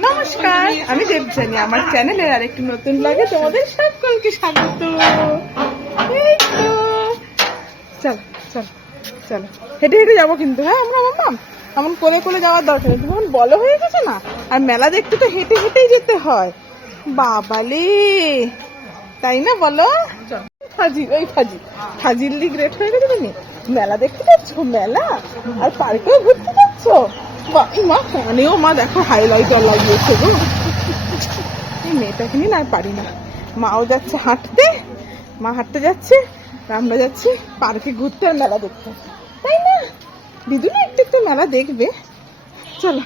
নমস্কার আমি দেবজানি আমার চ্যানেলের আর একটি নতুন লাগে তোমাদের সকলকে স্বাগত চলো চলো চলো হেঁটে হেঁটে যাব কিন্তু হ্যাঁ আমরা মামাম এমন কোলে কোলে যাওয়ার দরকার নেই তুমি বলো হয়ে গেছে না আর মেলা দেখতে তো হেঁটে হেঁটেই যেতে হয় বাবালে তাই না বলো ফাজিল, ওই ফাজিল। ফাজিল্লি গ্রেট হয়ে গেছে তুমি মেলা দেখতে যাচ্ছ মেলা? আর পার্কেও ঘুরতে যাচ্ছ মা, ফোনেও মা দেখো হাইলাইটার লাগিয়েছে গো। এই মেয়েটাকে নিয়ে আর পারি না। মাও যাচ্ছে হাঁটতে, মা হাঁটতে যাচ্ছে, আমরা যাচ্ছি পার্কে ঘুরতে আর মেলা দেখতে। তাই না? দিদুনি একটু একটু মেলা দেখবে। চলো।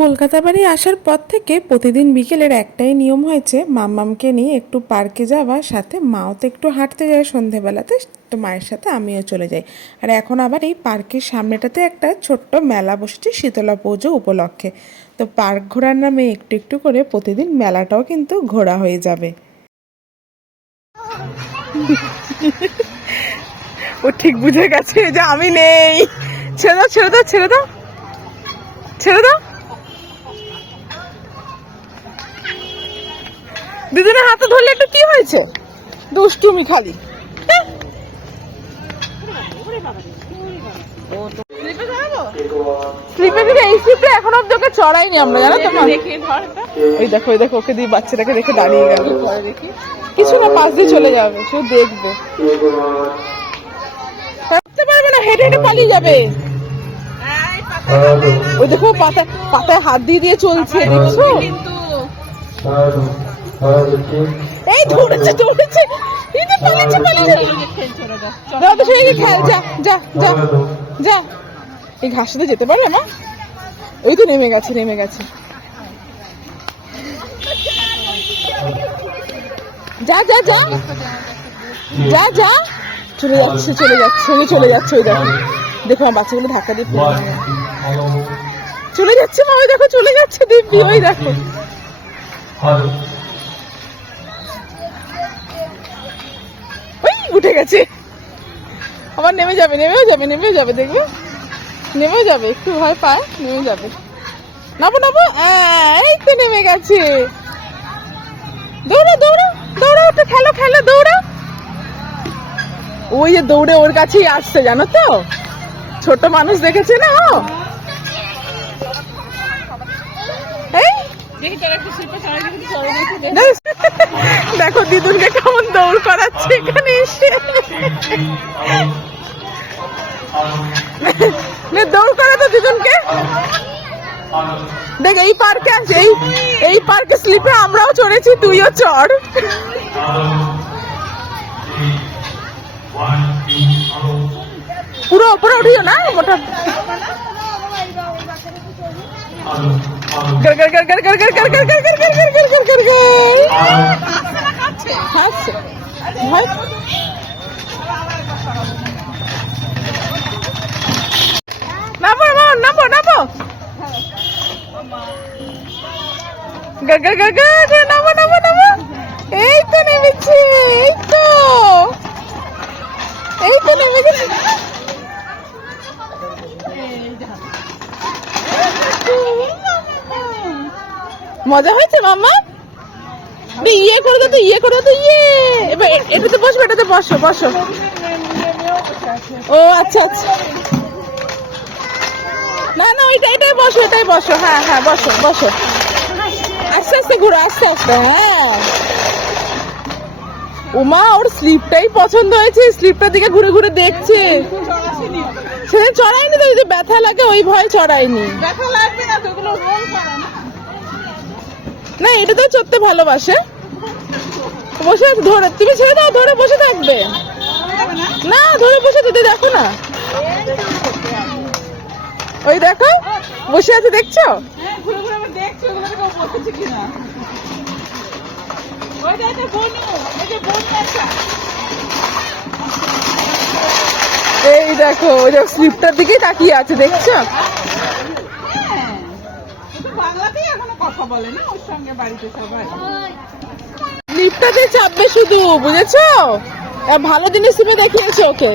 কলকাতা বাড়ি আসার পর থেকে প্রতিদিন বিকেলের একটাই নিয়ম হয়েছে, মাম্মামকে নিয়ে একটু পার্কে যাওয়া, সাথে মাও তো একটু হাঁটতে যায় সন্ধেবেলাতে তো মায়ের সাথে আমিও চলে যাই। আর এখন আবার এই পার্কের সামনেটাতে একটা ছোট্ট মেলা বসেছে, শীতলা পুজো উপলক্ষে। তো পার্ক ঘোরার নামে একটু একটু করে প্রতিদিন মেলাটাও কিন্তু ঘোরা হয়ে যাবে। ও ঠিক বুঝে গেছে যে আমি নেই। ছেড়ে দাও ছেড়ে দাও ছেড়ে দাও। ছেড়ে দাও। দুজনের হাতে ধরলে একটু কি হয়েছে? দুষ্টুমি খালি। হ্যাঁ? স্লিপে দিকে এই স্লিপে এখন অব্দি ওকে চড়াইনি আমরা জানো? ওই দেখো ওই দেখো ওকে দিয়ে বাচ্চাটাকে দেখে দাঁড়িয়ে গেল। কিছু না পাশ দিয়ে চলে যাবে শুধু দেখবে। থাকতে পারবে না হেঁটে হেঁটে পালিয়ে যাবে। ওই দেখো পাতা পাতায় হাত দিয়ে দিয়ে চলছে দেখছ? এই দৌড়েছে দৌড়েছে এই তো পালিয়েছে পালিয়েছে দাদা সঙ্গে খেল যা যা যা যা। এই ঘাসে তো যেতে পারবে না? ওই তো নেমে গেছে নেমে গেছে। যা যা যা। যা যা। চলে যাচ্ছে চলে যাচ্ছে ওই চলে যাচ্ছে ওই দেখো। দেখো আমার বাচ্চাগুলো ধাক্কা দিয়ে চলে যাচ্ছে মা ওই দেখো চলে যাচ্ছে দিব্যি ওই দেখো। উঠে গেছে। আবার নেমে যাবে নেমেও যাবে নেমেও যাবে দেখবে? নেমেও যাবে একটু ভয় পায় নেমে যাবে। নাবো নাবো এই তো নেমে গেছে। দৌড়ো দৌড়ো দৌড়ো একটু খেলো খেলো দৌড়ো। ওই যে দৌড়ে ওর কাছেই আসছে জানো তো? ছোট মানুষ দেখেছে না ও? এই। দেখো দিদুনকে কেমন দৌড় করাচ্ছে এখানে এসে। দৌড় করে তো দিদুনকে। দেখ, এই পার্কে আছে এই এই পার্কে স্লিপে আমরাও চড়েছি, তুইও চড়। পুরো ওপরে উঠিও না, মোটা গর গর গর গর গর গর গর গর গর গর গর গর গর গর গর হাসছে নামো নামো নামো নামো গর গর গর গর নামো নামো নামো এই তো নেমেছে এই তো এই তো নেমে মজা হয়েছে, মাম্মা? ইয়ে করে দাও তো ইয়ে করে দাও তো ইয়ে! এবার এটাতে বসো এটাতে বসো বসো। ও আচ্ছা আচ্ছা। না না, ওইটা, এটাই বসো এটাই বসো। হ্যাঁ হ্যাঁ বসো বসো। আস্তে আস্তে ঘুরো, আস্তে আস্তে হ্যাঁ। উমা, ওর স্লিপটাই পছন্দ হয়েছে, স্লিপটার দিকে ঘুরে ঘুরে দেখছে। সে চড়াইনি তো যদি ব্যথা লাগে, ওই ভয় চড়াইনি ব্যথা লাগবে না এটা তো চড়তে ভালোবাসে। বসে আছে, ধরে তুমি ছেড়ে দাও ধরে বসে থাকবে। না ধরে বসে দিতে দেখো না। ওই দেখো বসে আছে দেখছ? এই দেখো ওই দেখো স্লিপটার দিকে তাকিয়ে আছে দেখছ? কথা বলে না ওর সঙ্গে বাড়িতে সবাই। চাপবে শুধু বুঝেছ? ভালো জিনিস তুমি দেখিয়েছো ওকে।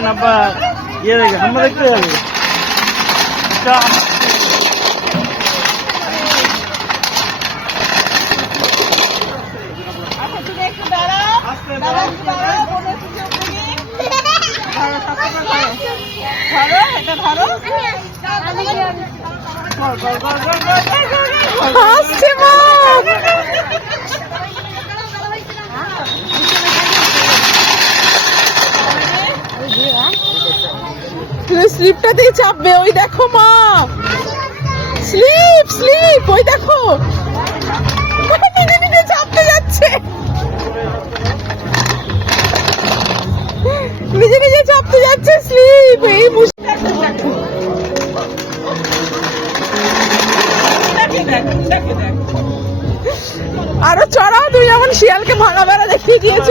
না বা ইয়ে হ্যাঁ। দেখে আমরা দেখতে যাব হাসছে মা। স্লিপটা দিয়ে চাপবে, ওই দেখো মা। স্লিপ স্লিপ, ওই দেখো। নিজে নিজে চাপতে যাচ্ছে। নিজে নিজে চাপতে যাচ্ছে, স্লিপ, এই শিয়ালকে ভাঙা বেড়া দেখিয়ে দিয়েছ?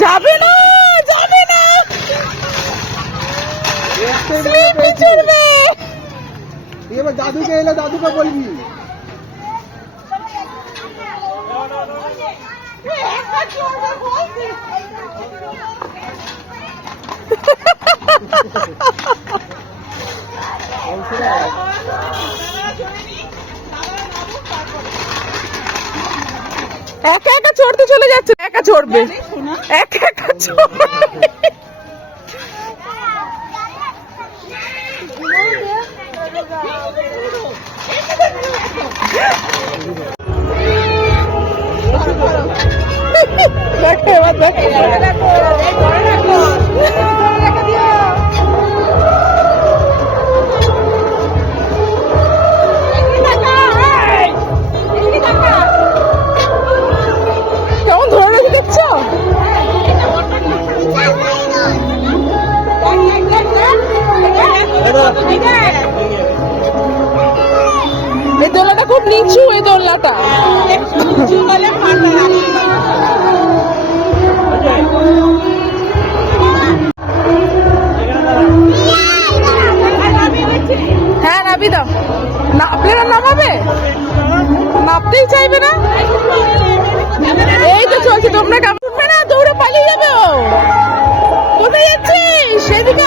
যাবে না যাবে না। স্লিপে চড়বে এবার দাদুকে এলে দাদুকে বলবি। একবার চড়বে বলছি। একা একা চড়তে চলে যাচ্ছে একা চড়বে একা একা চড়বে খুব নিচু এই দোলনাটা। হ্যাঁ নাবি দাও। না নামাবে? নাপতেই চাইবে না? এই তো চলছে, তোমরা উঠবে না? দৌড়ে পালিয়ে যাবে কোথায় যাচ্ছিস? সেদিকে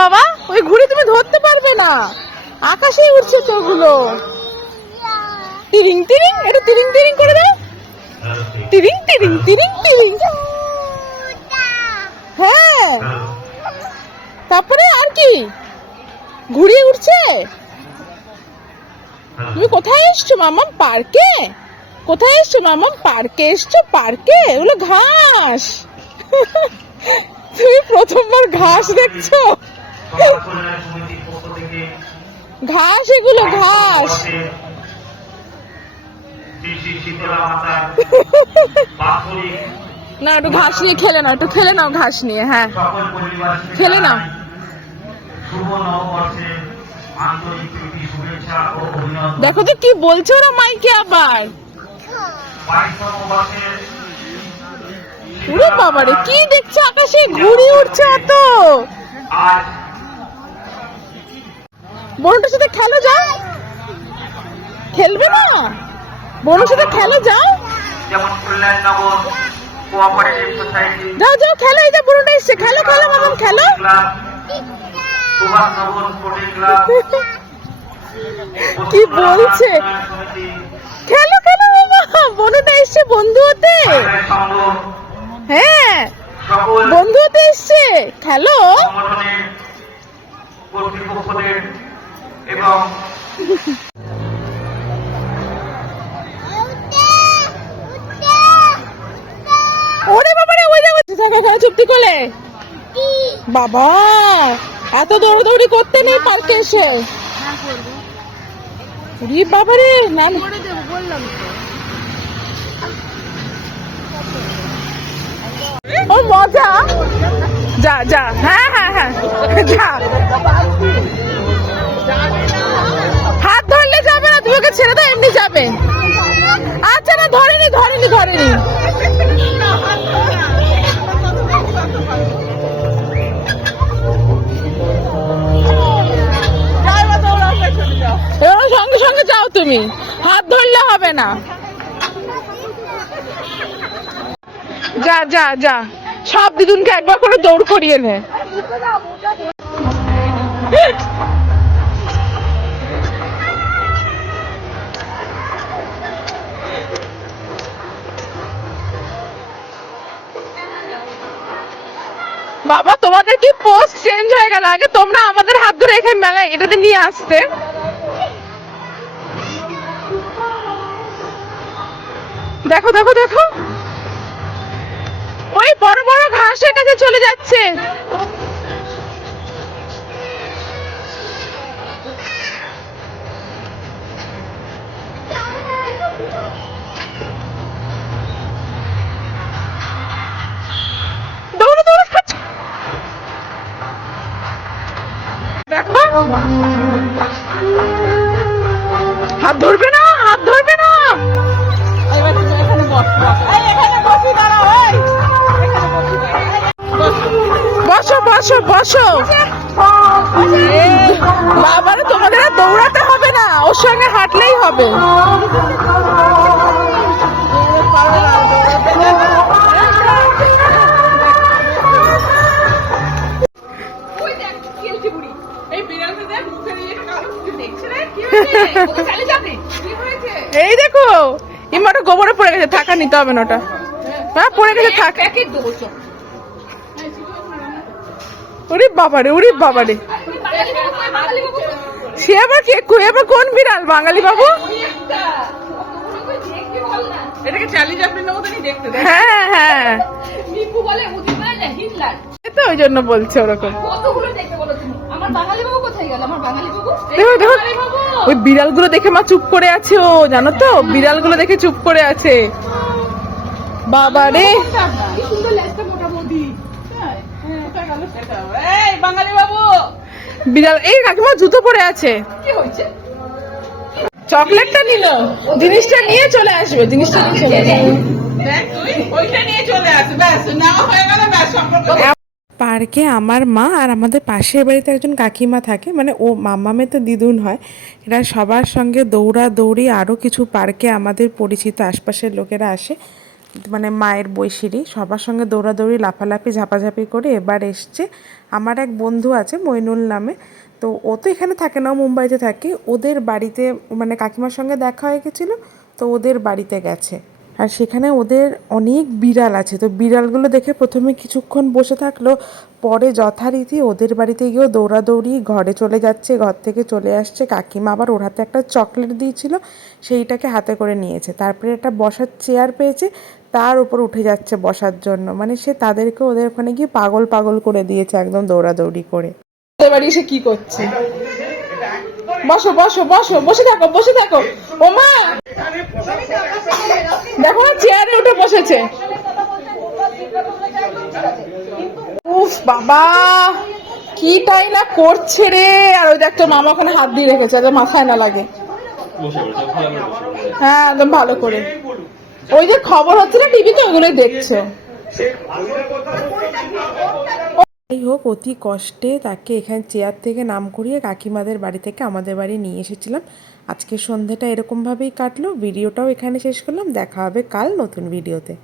বাবা, ওই ঘুড়ি তুমি ধরতে পারবে না। আকাশেই উঠছে তো ওগুলো করে দাও। হ্যাঁ। তারপরে আর কি? উঠছে তুমি কোথায় এসছো মামাম পার্কে? কোথায় এসছো মামাম পার্কে এসছো, পার্কে? ওগুলো ঘাস। তুমি প্রথমবার ঘাস দেখছ? ঘাস এগুলো, ঘাস। না, একটু ঘাস নিয়ে খেলে নাও, একটু খেলে নাও ঘাস নিয়ে হ্যাঁ। খেলে নাও। দেখো তো কি বলছে ওরা মাইকে আবার। উরে বাবারে, কি দেখছ? আকাশে ঘুড়ি উঠছে এত। আজ বোনটার সাথে খেলো যাও। খেলবে না? বোনের সাথে খেলো যাও। যেমন কোঅপারেটিভ সোসাইটি যাও যাও খেলো এই যে বোনটা এসছে। খেলো খেলো মামাম খেলো। কি বলছে? খেলো খেলো মামা। বোনটা এসছে বন্ধু হতে। হ্যাঁ বন্ধু হতে এসছে। খেলো। কর্তৃপক্ষদের এবং ওরে করে। বাবা, এত করতে নেই পার্কে এসে। রি না। ও মজা। যা যা হ্যাঁ হ্যাঁ হ্যাঁ যা। ধরেনি এবার সঙ্গে সঙ্গে যাও তুমি। হাত ধরলে হবে না। যা যা যা। সব দিদুনকে একবার করে দৌড় করিয়ে নে। বাবা, তোমাদের কি পোস্ট চেঞ্জ হয়ে গেল? আগে তোমরা আমাদের হাত ধরে এখানে মেলায় এটাতে নিয়ে আসতে। দেখো দেখো দেখো। ওই বড় বড় ঘাসের কাছে চলে যাচ্ছে। বসো বসো। বাবারে, তোমাদের দৌড়াতে হবে না। ওর সঙ্গে হাঁটলেই হবে। এই দেখো ইমাটা গোবরে পড়ে গেছে, থাকা নিতে হবে না ওটা। হ্যাঁ পড়ে গেছে, থাক। ওরে বাবারে ওরে বাবারে। সে আবার কে? এবার কোন বিড়াল? বাঙালি বাবু? এটাকে চালিয়ে যাবেন মতনই দেখতে হ্যাঁ হ্যাঁ। বলে হিটলার তো ওই জন্য বলছে ওরকম। কতগুলো দেখতে বলো তুমি? আমার বাঙালি বাবু কোথায় গেল? আমার বাঙালি বাবু? দেখো দেখো। ওই বিড়ালগুলো দেখে মা চুপ করে আছে ও জানো তো? বিড়ালগুলো দেখে চুপ করে আছে। বাবা রে সুন্দর বাঙালি বাবু। বিড়াল এই কাকিমা জুতো পরে আছে। কি হয়েছে? চকলেটটা নিল। জিনিসটা নিয়ে চলে আসবে জিনিসটা নিয়ে চলে আসবে। ওইটা নিয়ে চলে আসে ব্যাস নাও হয়ে গেল ব্যাস সম্পর্ক পার্কে আমার মা আর আমাদের পাশের বাড়িতে একজন কাকিমা থাকে মানে ও মামামে তো দিদুন হয় এরা সবার সঙ্গে দৌড়া দৌড়ি আরও কিছু পার্কে আমাদের পরিচিত আশপাশের লোকেরা আসে। মানে মায়ের বৈশিরি সবার সঙ্গে দৌড়াদৌড়ি, লাফালাফি, ঝাপাঝাপি করে এবার এসছে। আমার এক বন্ধু আছে মইনুল নামে। তো ও তো এখানে থাকে না মুম্বাইতে থাকে। ওদের বাড়িতে মানে কাকিমার সঙ্গে দেখা হয়ে গেছিল, তো ওদের বাড়িতে গেছে। আর সেখানে ওদের অনেক বিড়াল আছে। তো বিড়ালগুলো দেখে প্রথমে কিছুক্ষণ বসে থাকল, পরে যথারীতি ওদের বাড়িতে গিয়েও দৌড়াদৌড়ি ঘরে চলে যাচ্ছে, ঘর থেকে চলে আসছে। কাকিমা আবার ওর হাতে একটা চকলেট দিয়েছিল, সেইটাকে হাতে করে নিয়েছে। তারপরে একটা বসার চেয়ার পেয়েছে, তার উপর উঠে যাচ্ছে বসার জন্য। মানে সে তাদেরকে ওদের ওখানে গিয়ে পাগল পাগল করে দিয়েছে একদম দৌড়াদৌড়ি করে। বাড়ি এসে কি করছে? বসো বসো বসো বসে থাকো বসে থাকো। ও মা! দেখো চেয়ারে উঠে বসেছে। উফ বাবা! কি তাই না করছে রে? আর ওই দেখ তোর মামা ওখানে হাত দিয়ে রেখেছে যাতে মাথায় না লাগে। হ্যাঁ একদম ভালো করে। ওই যে খবর হচ্ছে না টিভিতে ওগুলোই দেখছ। যাই হোক, অতি কষ্টে তাকে এখানে চেয়ার থেকে নাম করিয়ে কাকিমাদের বাড়ি থেকে আমাদের বাড়ি নিয়ে এসেছিলাম। আজকে সন্ধেটা এরকমভাবেই কাটলো। ভিডিওটাও এখানে শেষ করলাম। দেখা হবে কাল নতুন ভিডিওতে